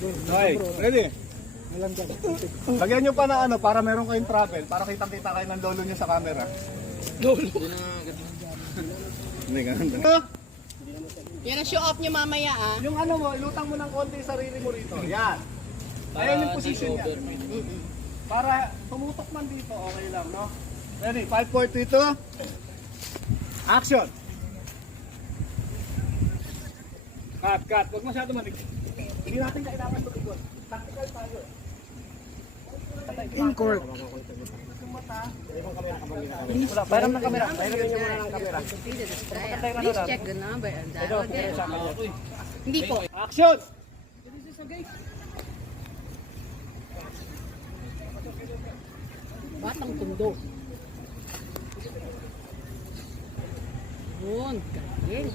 Okay, ready? Lagyan nyo pa na ano, para meron kayong travel, para kitang-kita kayo ng lolo nyo sa camera. Lolo? Hindi ganun. Yan ang show off nyo mamaya ah. Yung ano mo, ilutang mo ng konti yung sarili mo rito. Yan. Ayan yung position niya. Para tumutok man dito, okay lang, no? Ready? 5, 4, 3, 2. Action! Cut. Huwag masyado manig. Hindi natin kailangan tulikod. Tactical tayo. In court. Wala, bayram ng kamera. Bayram nyo muna ng kamera. Please check the number and dial there. Hindi po. Action! Batang tundo. Yun, galing.